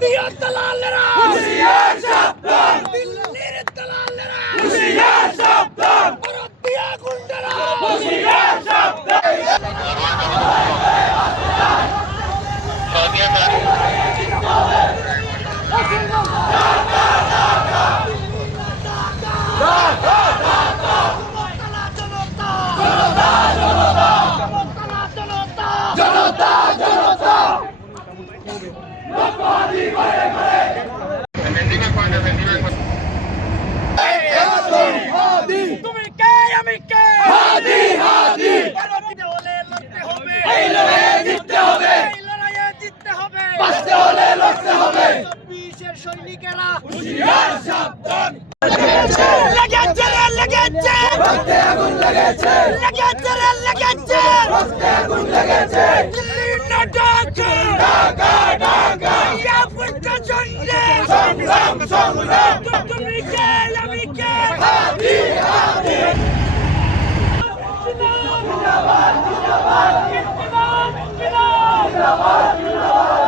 ভারতীয় দালালেরা হুঁশিয়ার সাবধান, দিল্লির দালালেরা হুঁশিয়ার সাবধান, ভারতীয় গুন্ডারা হুঁশিয়ার সাবধান। তুমি কে আমি কে হাদি হাদি ভারতীয় হলে লড়তে হবে, এই লড়াইয়ে জিততে হবে, এই লড়াইয়ে জিততে হবে, বাঁচতে হলে লড়তে হবে। 24 এর সৈনিকেরা হুঁশিয়ার সাবধান, লেগেছে রে লেগেছে, রক্তে আগুন লেগেছে, লেগেছে রে লেগেছে, রক্তে আগুন লেগেছে। দিল্লি না ঢাকা, ঢাকা ঢাকা, ইয়া প্রশাসনে সংগ্রাম সংগ্রাম। তুমি কে আমি কে হাদি হাদি, জিন্দাবাদ জিন্দাবাদ জিন্দাবাদ জিন্দাবাদ জিন্দাবাদ।